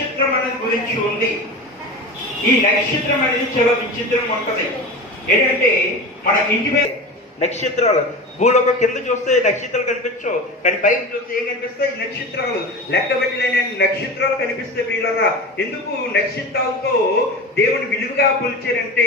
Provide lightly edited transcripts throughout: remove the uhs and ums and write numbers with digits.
నక్షత్రం అనేది గురించి ఉంది. ఈ నక్షత్రం అనేది చాలా విచిత్రం ఉంటది. ఏంటంటే మన ఇంటి మీద నక్షత్రాలు, భూలోక కింద చూస్తే నక్షత్రాలు కనిపించవు, కానీ పైకి చూస్తే ఏం కనిపిస్తాయి? నక్షత్రాలు. లెక్క పెట్టలేని నక్షత్రాలు కనిపిస్తాయి ప్రియులారా. ఎందుకు నక్షత్రాలతో దేవుని విలువగా పోల్చారంటే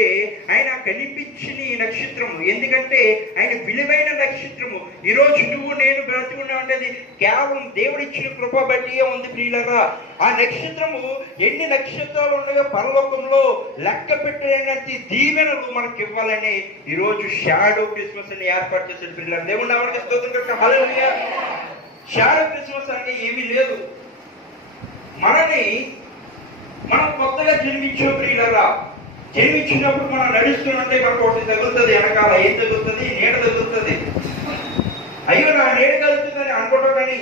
ఆయన కనిపించని నక్షత్రము, ఎందుకంటే ఆయన విలువైన నక్షత్రము. ఈరోజు నువ్వు నేను బ్రతి ఉన్నామంటే అది కేవలం దేవుడు ఇచ్చిన కృప బట్టి ఉంది ప్రియులారా. ఆ నక్షత్రము ఎన్ని నక్షత్రాలు ఉన్నాయో పరలోకంలో లెక్క పెట్టలేనంత దీవెనలు మనకి ఇవ్వాలని ఈరోజు షాడో క్రిస్మస్ అని ఏర్పాటు చేశాడు ప్రియులారా. దేవుడు నామమునకు స్తోత్రం. హల్లెలూయా. షాడో క్రిస్మస్ అంటే ఏమీ లేదు. మనం కొత్తగా జన్మించాం ప్రియులారా. జన్మించినప్పుడు మనం నడుస్తుంటే మనకు ఒకటి తగులుతుంది, వెనకాల ఏం తగులుతుంది? నీడ తగులుతుంది. అయ్యో నా నీడ తగులుతుందని అనుకోవడం, కానీ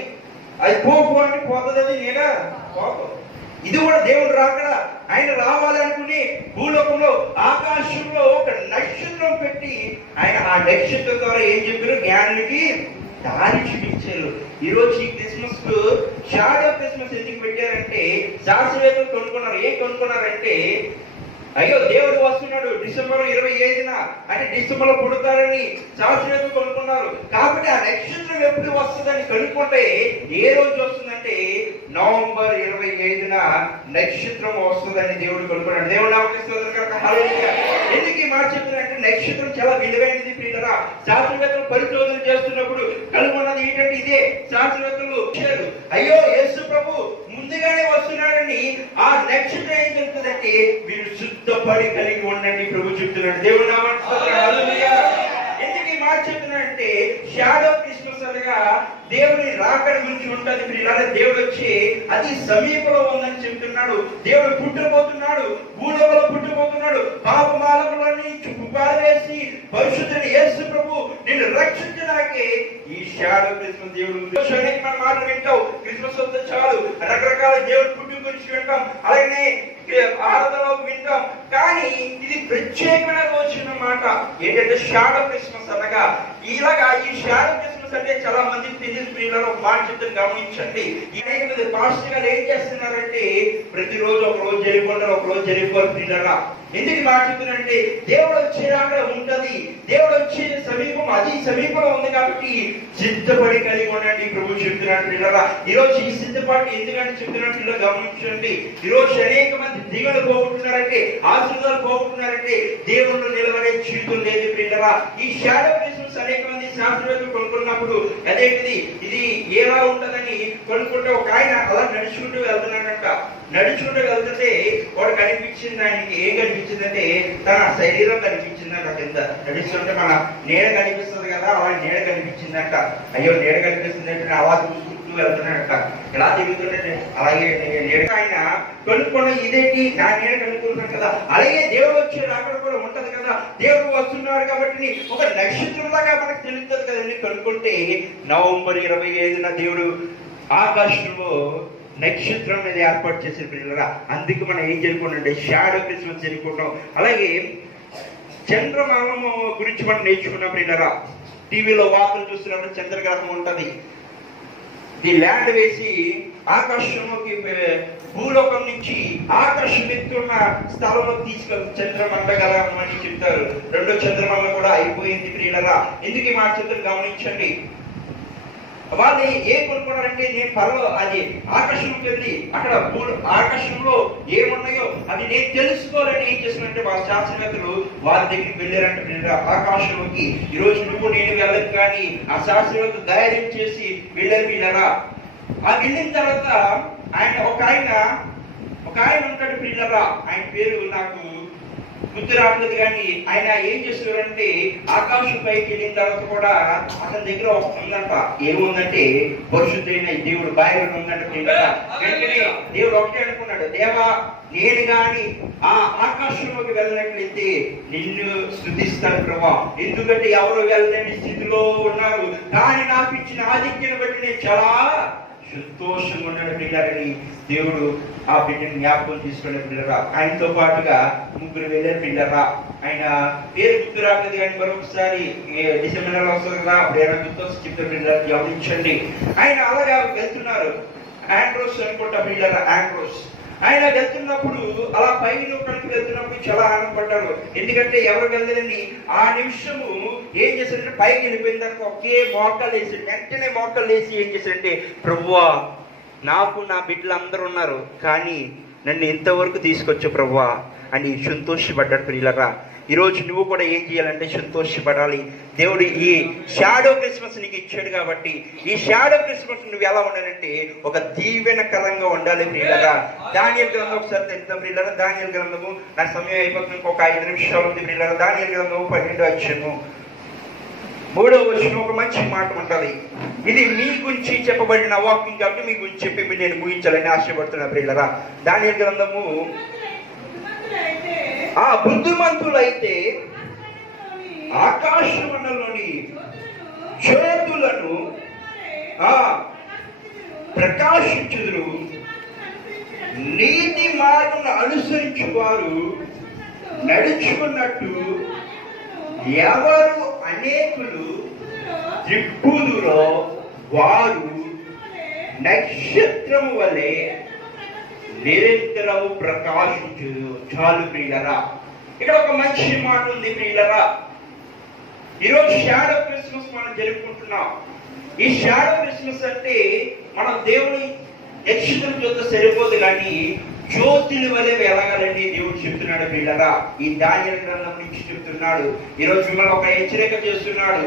అది పోపు అంటే పోతుంది, అది నీడ పోపు. ఇది కూడా దేవుడు రాకడా. ఆయన రావాలనుకుని భూలోకంలో ఆకాశంలో ఒక నక్షత్రం పెట్టి ఆయన ఆ నక్షత్రం ద్వారా ఏం చెప్పారు? జ్ఞానులకి దారి చూపించారు. ఈరోజు ఈ క్రిస్మస్ కు షాడో క్రిస్మస్ ఎందుకు పెట్టారంటే శాస్త్రవేత్తలు కొనుక్కున్నారు. ఏం కొనుక్కున్నారంటే అయ్యో దేవుడు వస్తున్నాడు డిసెంబర్ 25న అంటే డిసెంబర్ పుడతారని శాస్త్రవేత్తలు కొనుక్కున్నారు. కాబట్టి ఆ నక్షత్రం ఎప్పుడు వస్తుందని కనుక్కుంటే ఏ రోజు వస్తుందంటే నవంబర్ 25న నక్షత్రం వస్తుందని దేవుడు కొనుక్కున్నాడు. దేవుడు ఎందుకు ఈ మాట చెప్తున్నారంటే నక్షత్రం చాలా విలువైనది ప్రియులారా. శాస్త్రవేత్తలు పరిశోధన చేస్తున్నప్పుడు కనుగొన్నది ఏంటంటే ఇదే. శాస్త్రవేత్తలు అయ్యో యేసు ప్రభు ముందుగానే వస్తున్నాడని ఆ నక్షత్రం ఏం చెప్తుందంటే మీరు శుద్ధపడి కలిగి ఉండండి ప్రభు చెప్తున్నాడు. దేవుడు ఎందుకు ఈ మాట చెప్తున్నాడంటే షాడో క్రిస్మస్ అనగా దేవుని రాకడ గురించి ఉంటుంది ప్రియులారా. దేవుడు వచ్చి అది సమీపంలో ఉందని చెప్తున్నాడు. దేవుడు పుట్టబోతున్నాడు, భూలోకంలో పుట్టబోతున్నాడు. పాపమాలకులని పారవేసి పరిశుద్ధుని యేసు ప్రభు నిన్ను రక్షించడానికే ఈ షాడో క్రిస్మస్ దేవుడు. మన మాటలు వింటావు, క్రిస్మస్ వస్తే చాలు రకరకాల దేవుడు పుట్టు గురించి వింటాం, అలాగే ఆరాధనలో వింటాం. కానీ ఇది ప్రత్యేకమైన రోజు మాట ఏంటంటే షాడో క్రిస్మస్ అనగా ఇలాగా ఈ షాడో క్రిస్మస్ అంటే చాలా మందికి తెలియదు ప్రియులారా. ఒక మాట చెప్తాను గమనించండి. ఈ పాస్టర్ గారు ఏం చేస్తున్నారంటే ప్రతిరోజు ఒక రోజు జరిగిపోతారు, ఒక రోజు జరిగిపోరు ప్రియులారా. ఎందుకు మాట చెప్తున్నారంటే దేవుడు వచ్చేలాగా ఉంటది, దేవుడు వచ్చే సమీపం అది సమీపంలో ఉంది కాబట్టి సిద్ధపడి కలిగి ఉండండి ప్రభు చెప్తున్నాడు ప్రియులారా. ఈరోజు ఈ సిద్ధపాటు ఎందుకంటే చెప్తున్నట్లు గమనించండి. ఈరోజు అనేక మంది దిగులు పోగొట్టున్నారంటే, ఆశీర్వాదాలు పోగొట్టున్నారంటే దేవుళ్ళు నిలబడే జీవితం లేదు ప్రియులారా. ఈ షాడో క్రిస్మస్ అనేక మంది శాస్త్రవేత్తలు కొనుక్కున్నప్పుడు అదేంటిది ఇది ఎలా ఉంటదని కొనుక్కుంటే ఒక ఆయన అలా నడుచుకుంటూ వెళ్తున్నాడంట. నడుచుకుంటూ వెళ్తుంటే వాడు కనిపించింది, ఆయనకి ఏం కనిపించిందంటే తన శరీరం కనిపించిందంట. కింద నడుస్తుంటే మన నీడ కనిపిస్తుంది కదా, అలా నీడ కనిపించిందంట. అయ్యో నీడ కనిపిస్తుంది అలా చూసుకుంటూ వెళ్తున్నాడంట. ఎలా తిరుగుతుంటే అలాగే నీడ ఆయన కనుక్కోవడం ఇదేంటి నా నీడ కనుక్కుంటున్నాడు కదా. అలాగే దేవుడు వచ్చే అక్కడ కూడా ఉంటది కదా, దేవుడు వస్తున్నాడు కాబట్టి ఒక నక్షత్రంలాగా మనకు తెలుస్తుంది కదండి. కనుక్కుంటే నవంబర్ 25న దేవుడు ఆకాశంలో నక్షత్రం మీద ఏర్పాటు చేసే పిల్లరా. అందుకు మనం ఏం జరుపుకుంటే షాడో క్రిస్మస్ జరుపుకుంటాం. అలాగే చంద్రమానము గురించి మనం నేర్చుకున్నాం పిల్లరా. టీవీలో వార్తలు చూస్తున్నప్పుడు చంద్రగ్రహం ఉంటది. ఈ ల్యాండ్ వేసి ఆకాశంలోకి భూలోకం నుంచి ఆకాశం ఎత్తున్న స్థలంలో తీసుకెళ్ళి చంద్రమండగలం అని చెప్తారు. రెండో చంద్రమండలం కూడా అయిపోయింది ప్రియులరా. ఎందుకు ఈ మాట చెప్తారు గమనించండి. వాళ్ళు ఏం కొనుక్కున్నారంటే నేను అది ఆకాశంకి వెళ్ళి అక్కడ ఆకాశంలో ఏమున్నాయో అది నేను తెలుసుకోవాలని ఏం చేస్తున్నట్టే వాళ్ళ శాస్త్రవేత్తలు వాళ్ళ దగ్గరికి వెళ్ళారంటే ప్రియులరా ఆకాశంలోకి. ఈరోజు నువ్వు నేను వెళ్ళదు కానీ ఆ శాస్త్రవేత్తలు ధైర్యం చేసి వెళ్ళారు ప్రియులరా. ఆ వెళ్ళిన తర్వాత ఒక ఆయన ఉంటాడు ప్రియులరా. ఆయన పేరు నాకు గుర్తు రావట్లేదు కానీ ఆయన ఏం చేస్తున్నారంటే ఆకాశం పైకి వెళ్ళిన తర్వాత కూడా అతని దగ్గర ఉందంట. ఏముందంటే పరిశుద్ధుడైన దేవుడు బైబిల్ ఉందంట ప్రియులరా. వెంటనే దేవుడు ఒకటే అనుకున్నాడు, దేవా నేను గాని ఆ ఆకాశంలోకి వెళ్ళినట్లయితే నిన్ను స్తుతిస్తాను ప్రభా, ఎందుకంటే ఎవరు వెళ్ళలేని స్థితిలో ఉన్నారు, కానీ నాకు ఇచ్చిన ఆధిక్యను బట్టి నేను చాలా సంతోషంగా ఉన్నాడు పిల్లలని దేవుడు ఆ బిడ్డని జ్ఞాపకం తీసుకునే పిల్లరా. ఆయనతో పాటుగా ముగ్గురు వెళ్ళారు పిల్లరా. ఆయన పేరు గుర్తు రాలేదు కానీ మరొకసారి డిసెంబర్ నెల వస్తుంది కదా, అప్పుడు ఏమైనా గుర్తొచ్చి చెప్తారు పిల్లలు గమనించండి. ఆయన అలాగా వెళ్తున్నారు. ఆండ్రోస్ అనుకుంటా పిల్లరా. ఆయన వెళ్తున్నప్పుడు అలా పై లోకానికి వెళ్తున్నప్పుడు చాలా ఆనందపడ్డాడు. ఎందుకంటే ఎవరు వెళ్ళలేదని ఆ నిమిషము ఏం చేశాడంటే పైకి వెళ్ళిపోయిన తర్వాత ఒకే మోకాలు వేసి వెంటనే మోకాలు వేసి ఏం చేశాడంటే, ప్రభువా నాకు నా బిడ్డలు అందరూ ఉన్నారు, కానీ నన్ను ఎంతవరకు తీసుకొచ్చు ప్రభువా అని సంతోషపడ్డాడు. ప్రియులరా, ఈరోజు నువ్వు కూడా ఏం చేయాలంటే సంతోషపడాలి. దేవుడు ఈ షాడో క్రిస్మస్ నీకు ఇచ్చాడు కాబట్టి ఈ షాడో క్రిస్మస్ నువ్వు ఎలా ఉండాలంటే ఒక దీవెనకరంగా ఉండాలి. ప్రియులరా, దానియేలు గ్రంథం ఒకసారి తెలుద్దాం. ప్రియులరా, దానియేలు గ్రంథము, నా సమయం అయిపోతుంది, ఇంకొక 5 నిమిషాలు ఉంది. ప్రియులరా, దానియేలు గ్రంథము 12వ అధ్యాయము 3వ వచనం ఒక మంచి మాట ఉంటుంది. ఇది మీ గురించి చెప్పబడిన వాక్యం కాబట్టి మీ గురించి చెప్పి నేను ముగించాలని ఆశపడుతున్నా. ప్రియులరా, దానియేలు గ్రంథము, ఆ బుద్ధిమంతులైతే ఆకాశమండలోని జ్యోతులను ప్రకాశించుదురు, నీతి మార్గం అనుసరించి వారు నడుచుకున్నట్టు ఎవరు అనేకులు త్రిప్పుదురో వారు నక్షత్రము వలె నిరంతరము ప్రకాశించు. చాలు ప్రియులరా, ఇక్కడ ఒక మంచి మాట ఉంది. ప్రియులరా, ఈరోజు షాడో క్రిస్మస్ మనం జరుపుకుంటున్నాం. ఈ షాడో క్రిస్మస్ అంటే మనం దేవుని నక్షత్రం చూస్తే సరిపోదు, కానీ జ్యోతుల వలె వెలగాలని దేవుడు చెప్తున్నాడు. ప్రియులరా, ఈ దానియేలు గ్రంథం నుంచి చెప్తున్నాడు. ఈరోజు మిమ్మల్ని ఒక హెచ్చరిక చేస్తున్నాడు.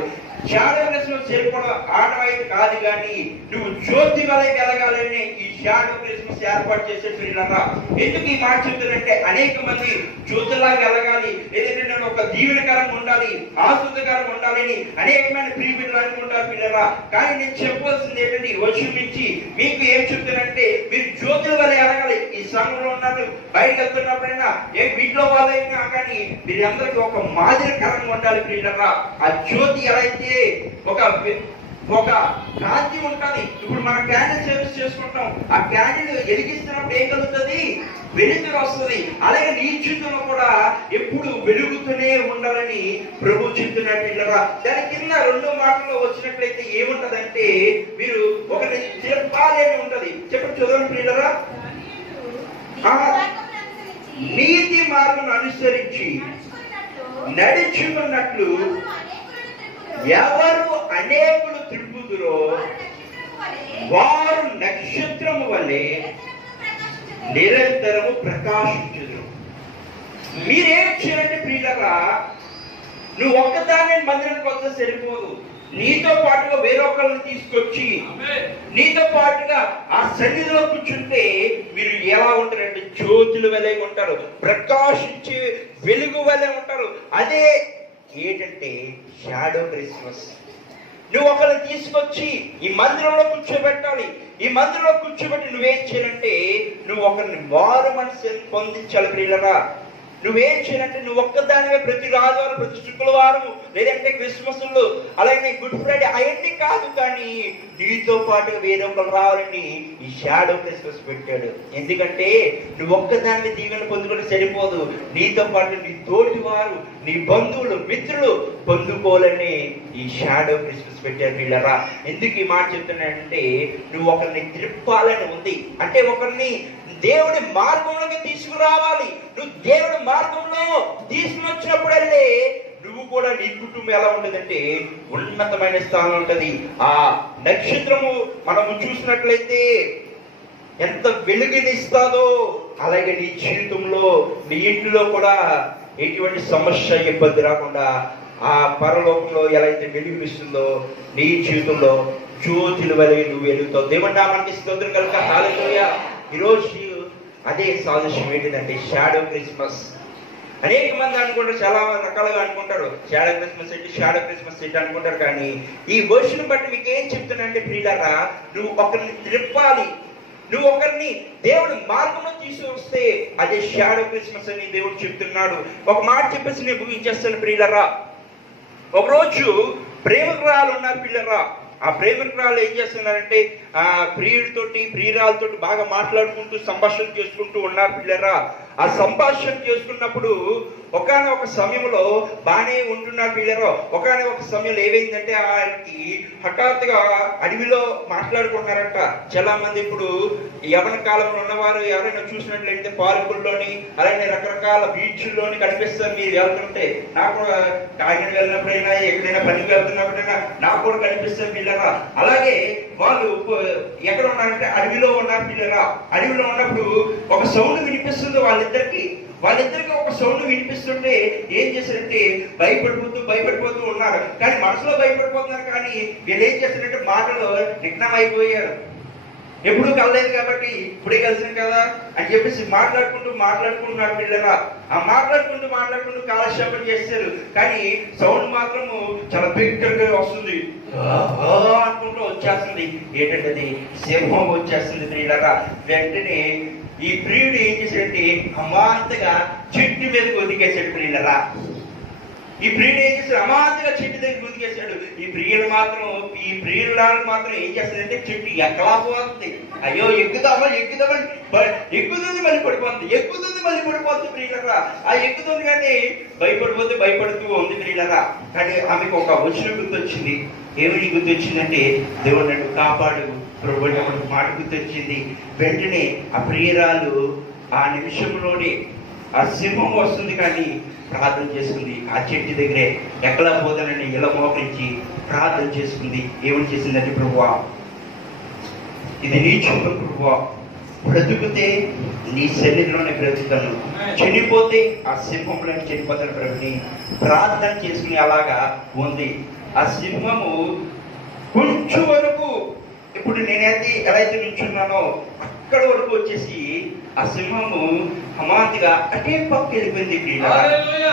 షాడో క్రిస్మస్ జరుపుకోవడం ఆటవైతే కాదు, కానీ నువ్వు జ్యోతి వలె వెలగాలని ఈ షాడో క్రిస్మస్ ఏర్పాటు చేసే. ప్రియులరా, ఎందుకు ఈ మాట చెప్తానంటే అనేక మంది జ్యోతిలాగా వెలగాలి, లేదంటే నేను ఒక దీవెనకరంగా ఉండాలి, ఆశ్రదకరంగా ఉండాలని అనేకమైన ప్రియబిడ్డలు అనుకుంటారు. పిల్లరా, కానీ నేను చెప్పాల్సింది ఏంటంటే ఈ వచ్చి నుంచి మీకు ఏం చెప్తానంటే మీరు జ్యోతుల వలె వెలగాలి. ఈ సంఘంలో ఉన్నారు, బయటకు వెళ్తున్నప్పుడైనా ఏ వీటిలో వాళ్ళైనా కానీ మీరందరికీ ఒక మాదిరికరంగా ఉండాలి. ప్రియులరా, ఆ జ్యోతి ఎలా అయితే ఒక కాంతి ఉంటుంది. ఇప్పుడు మనం క్యాండిల్ సర్వీస్ చేసుకుంటాం, ఆ క్యాండిల్ వెలిగిస్తున్నప్పుడు ఏం కలుగుతుంది? వెలుగుతూ వస్తుంది. అలాగే నీ జీవితంలో కూడా ఎప్పుడు వెలుగుతూనే ఉండాలని ప్రభు చెప్తున్నట్టు. దాని కింద 2 మాటల్లో వచ్చినట్లయితే ఏముంటదంటే మీరు ఒకటి చెప్పాలి అని ఉంటది. చెప్పండి, చదవండి ప్రియులరా. నీతి మార్గం అనుసరించి నడుచుకున్నట్లు ఎవరు అనేకులు త్రిప్పుదురో వారు నక్షత్రము వలె నిరంతరము ప్రకాశించుదురు. మీరేం చేయాలంటే ప్రియులరా, నువ్వు ఒక్కదాన్ని మందిరానికి వస్తే సరిపోదు. నీతో పాటుగా వేరొకరిని తీసుకొచ్చి నీతో పాటుగా ఆ సన్నిధిలో కూర్చుంటే మీరు ఎలా ఉంటారంటే జ్యోతుల వలె ఉంటారు, ప్రకాశించే వెలుగు వలె ఉంటారు. అదే ఏంటంటే షాడో క్రిస్మస్. నువ్వు ఒకరిని తీసుకొచ్చి ఈ మందిరంలో కూర్చోబెట్టాలి. ఈ మందిరంలో కూర్చోబెట్టి నువ్వేం చేయాలంటే నువ్వు ఒకరిని మారు మనసు పొందించాలి. ప్రియులరా, నువ్వేం చేయాలంటే నువ్వు ఒక్కదానివే ప్రతి ఆదివారం, ప్రతి శుక్రవారం, లేదంటే క్రిస్మస్లు, అలాగే గుడ్ ఫ్రైడే అవన్నీ కాదు, కానీ నీతో పాటు వేరొకరు రావాలని ఈ షాడో క్రిస్మస్ పెట్టాడు. ఎందుకంటే నువ్వు ఒక్కదాన్ని దీవెన పొందుకొని సరిపోదు, నీతో పాటు నీ తోటి వారు, నీ బంధువులు, మిత్రులు పొందుకోవాలని ఈ షాడో క్రిస్మస్ పెట్టారు. పిల్లరా, ఎందుకు ఈ మాట చెప్తున్నానంటే నువ్వు ఒకరిని త్రిప్పాలని ఉంది. అంటే ఒకరిని దేవుడి మార్గంలోకి తీసుకురావాలి. నువ్వు దేవుడి మార్గంలో తీసుకుని వచ్చినప్పుడల్లే నువ్వు కూడా నీ కుటుంబం ఎలా ఉంటుందంటే ఉన్నతమైన స్థానం ఉంటుంది. ఆ నక్షత్రము మనము చూసినట్లయితే ఎంత వెలుగునిస్తాదో అలాగే నీ జీవితంలో, నీ ఇంటిలో కూడా ఎటువంటి సమస్య, ఇబ్బంది రాకుండా ఆ పరలోకంలో ఎలా అయితే వెలుగునిస్తుందో నీ జీవితంలో జ్యోతుల వలె నువ్వు వెలుగుతావు. దేవుని నామానికి స్తోత్రం కలుగుగా. హల్లెలూయా. ఈరోజు అదే సాదృశ్యం ఏంటిదంటే షాడో క్రిస్మస్. అనేక మంది అనుకుంటారు, చాలా రకాలుగా అనుకుంటారు, షాడో క్రిస్మస్ ఏంటి, షాడో క్రిస్మస్ ఏంటి అనుకుంటారు. కానీ ఈ వర్షం బట్టి మీకు ఏం చెప్తున్నానంటే ప్రియులారా, నువ్వు ఒకరిని త్రిప్పాలి, నువ్వు ఒకరిని దేవుడు మార్గంలో తీసుకొస్తే అదే షాడో క్రిస్మస్ అని దేవుడు చెప్తున్నాడు. ఒక మాట చెప్పేసి నేను ముగించేస్తాను ప్రియులారా. ఒకరోజు ప్రేమికురాలు ఉన్నారు పిల్లరా. ఆ ప్రేమికురాలు ఏం చేస్తున్నారంటే ఆ ప్రియుడితోటి, ప్రియురాలతోటి బాగా మాట్లాడుకుంటూ సంభాషణ చేసుకుంటూ ఉన్నారు పిల్లరా. ఆ సంభాషణ చేసుకున్నప్పుడు ఒకానొక సమయంలో బాగానే ఉంటున్న పిల్లలు ఒకానొక సమయంలో ఏమైందంటే ఆయనకి హఠాత్తుగా అడవిలో మాట్లాడుకున్నారంట. చాలా మంది ఇప్పుడు యవన కాలంలో ఉన్నవారు ఎవరైనా చూసినట్లయితే పార్కుల్లోని అలాగే రకరకాల బీచ్ల్లోని కనిపిస్తారు. మీరు వెళ్తుంటే నాకు కాకినాడ వెళ్ళినప్పుడైనా ఎక్కడైనా పనికి వెళ్తున్నప్పుడైనా నాకు కూడా కనిపిస్తారు పిల్లరా. అలాగే వాళ్ళు ఎక్కడ ఉన్నారంటే అడవిలో ఉన్నారు పిల్లరా. అడవిలో ఉన్నప్పుడు ఒక సౌండ్ వినిపిస్తుంది వాళ్ళిద్దరికి ఒక సౌండ్ వినిపిస్తుంటే ఏం చేశారంటే భయపడిపోతూ ఉన్నారు. కానీ మనసులో భయపడిపోతున్నారు. కానీ వీళ్ళు ఏం చేస్తారంటే మాటలు నిఘ్నం అయిపోయారు. ఎప్పుడు కలలేదు కాబట్టి ఇప్పుడే కలిసాం కదా అని చెప్పేసి మాట్లాడుకుంటున్నారు పిల్లరా. ఆ మాట్లాడుకుంటూ కాలక్షేపం చేస్తారు. కానీ సౌండ్ మాత్రము చాలా బిగ్గరగా వస్తుంది, అనుకుంటూ వచ్చేస్తుంది. ఏంటంటే అది సింహం వచ్చేస్తుంది పిల్లరా. వెంటనే ఈ ప్రియుడు ఏం చేశాడంటే అమాంతగా చెట్టు మీద ఒదిగేశాడు పిల్లరా. ఈ ప్రియుడు ఏం చేశాడు? అమాంతగా చెట్టు దగ్గర ఒదిగేశాడు. ఈ ప్రియురాలు మాత్రం ఏం చేస్తాడంటే చెట్టు ఎక్కలా పోతుంది. అయ్యో ఎక్కుతుంది మళ్ళీ పడిపోతుంది ప్రియులరా. ఆ ఎక్కుతుంది కానీ భయపడుతూ ఉంది ప్రియులరా. కానీ ఆమెకు ఒక వచనం గుర్తొచ్చింది. ఏమిటి గుర్తొచ్చిందంటే దేవుడు నన్ను కాపాడు ప్రభు మాట గుర్తొచ్చింది. వెంటనే ఆ ప్రియురాలు ఆ నిమిషంలోనే ఆ సింహం వస్తుంది కానీ ప్రార్థన చేసుకుంది. ఆ చెట్టు దగ్గరే ఎక్కడా పోతానని ఇలా మోకరించి ప్రార్థన చేసుకుంది. ఏమని చేసిందంటే ప్రభువా ఇది నీ చూపు ప్రభువా, బ్రతుకుతే నీ సన్నిధిలోనే బ్రతుకుతాను, చనిపోతే ఆ సింహంలో చనిపోతాను ప్రభుని ప్రార్థన చేసుకుని అలాగా ఉంది. ఆ సింహము కొంచెం వరకు ఇప్పుడు నేనైతే ఎలా అయితే నిల్చున్నానో అక్కడ వరకు వచ్చేసి ఆ సింహము హమాంతిగా అటే పక్క వెళ్ళిపోయింది.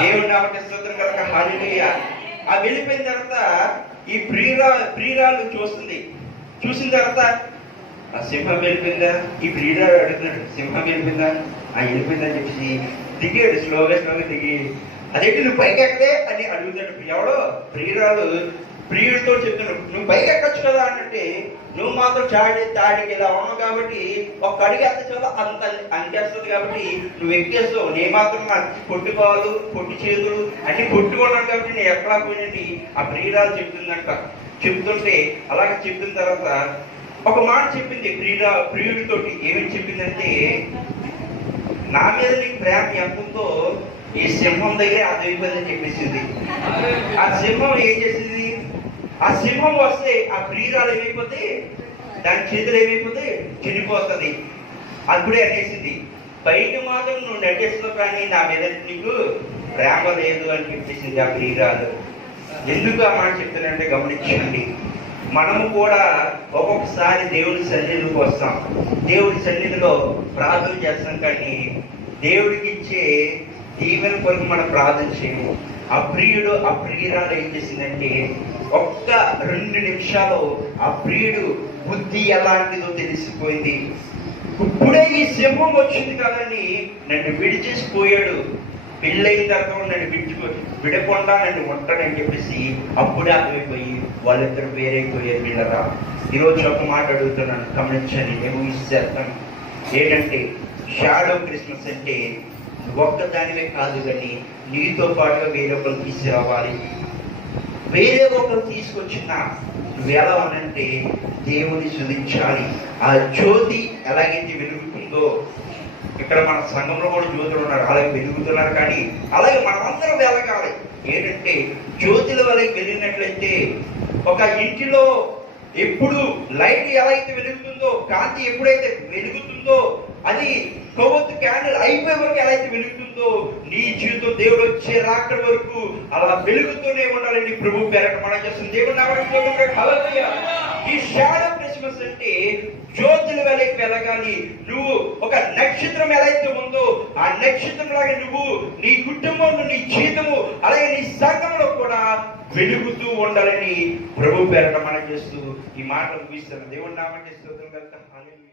దేవుడి నామమున స్తోత్రం కనుక హల్లెలూయా. ఆ వెళ్ళిపోయిన తర్వాత ఈ ప్రియురాలు చూసిన తర్వాత ఆ సింహం వెళ్ళిపోయిందా? ఈ ప్రియురాలు అడుగుతున్నాడు సింహం వెళ్ళిపోయిందా? వెళ్ళిపోయిందని చెప్పేసి దిగాడు. స్లోగా దిగి అదేంటి నువ్వు పైకి ఎక్కడే అని అడుగుతాడు. ఎవడో ప్రియుడితో చెప్తున్నాడు నువ్వు పైకి ఎక్కచ్చు కదా అంటే నువ్వు మాత్రం తాడికి ఇలా ఉన్నావు కాబట్టి ఒక అడిగి అంత చాలా అంత అంకేస్తుంది కాబట్టి నువ్వు ఎక్కేస్తావు. నేను మాత్రం నాకు పొట్టుకోవాలి పొట్టి చేతులు అన్ని పొట్టుకున్నాను కాబట్టి నేను ఎక్కడా పోయినట్టు ఆ ప్రియురాలు చెప్తుంటే అలాగే చెప్పిన తర్వాత ఒక మాట చెప్పింది ప్రియుడితోటి. ఏమని చెప్పిందంటే నా మీద నీకు ప్రేమ ఎంత ఉందో ఈ సింహం దగ్గరే అర్థమైపోయిందని చెప్పేసింది. ఆ సింహం ఏం చేసింది? ఆ సింహం వస్తే ఆ ప్రియురాలు ఏమైపోతే దాని చేతులు ఏమైపోతే చనిపోతుంది. అప్పుడే అనేసింది పైకి మాత్రం నువ్వు నటిస్తున్నావు కానీ నా మీద నీకు ప్రేమ లేదు అని చెప్పేసింది ఆ ప్రియురాలు. ఎందుకు ఆ మాట చెప్తానంటే గమనించండి. మనము కూడా ఒక్కొక్కసారి దేవుడి సన్నిధికి వస్తాం, దేవుడి సన్నిధిలో ప్రార్థన చేస్తాం. కానీ దేవుడికి ఇచ్చే దీవెన కొరకు మనం ప్రార్థన చేయము. ఆ ప్రియురాలు ఏం చేసిందంటే ఒక్క 2 నిమిషాలు ఆ ప్రియుడు బుద్ధి ఎలాంటిదో తెలిసిపోయింది. ఇప్పుడే ఈ సింహం వచ్చింది కదని నన్ను విడిచేసిపోయాడు, పెళ్ళైన తర్వాత నన్ను విడకుండా నన్ను ఉంటాడని చెప్పేసి అప్పుడే అర్థమైపోయి వాళ్ళిద్దరు వేరైపోయారు. పిల్లరా ఈరోజు ఒక మాట అడుగుతున్నాను, గమనించండి. నేను ఇస్తాను ఏంటంటే షాడో క్రిస్మస్ అంటే ఒక్కదానివే కాదు కానీ నీతో పాటుగా వేరే ఒకరు తీసుకురావాలి. వేరే ఒకరు తీసుకొచ్చిన నువ్వు ఎలా ఉనంటే దేవుని స్తుతించాలి. ఆ జ్యోతి ఎలాగైతే వెలుగుతుందో ఇక్కడ మన సంఘంలో కూడా జ్యోతులు ఉన్నారు, అలాగే వెలుగుతున్నారు. కానీ అలాగే మనమందరం వెలగాలి. ఏంటంటే జ్యోతుల వల్ల వెలిగినట్లయితే ఒక ఇంటిలో ఎప్పుడు లైట్ ఎలా అయితే వెలుగుతుందో, కాంతి ఎప్పుడైతే వెలుగుతుందో, అది కొవ్వొత్తు క్యాండిల్ అయిపోయే వరకు ఎలా అయితే వెలుగుతుందో నీ జీవితం దేవుడు వచ్చే రాకడ వరకు అలా వెలుగుతూనే ఉండాలని ప్రభు పేరట మనం చేస్తుంది. దేవుడు నామమున ఈ షాడో క్రిస్మస్ అంటే జ్యోతుల వెలకి వెలగాలి. నువ్వు ఒక నక్షత్రం ఎలా అయితే ఉందో ఆ నక్షత్రం లాగా నువ్వు నీ కుటుంబంలో నీ జీవితము అలాగే నీ సంఘంలో కూడా వెలుగుతూ ఉండాలని ప్రభు పేరట మనం చేస్తూ ఈ మాటలు ముగిస్తాను. దేవుడు నామమున స్తోత్రం కలుగుతాం. హల్లెలూయా.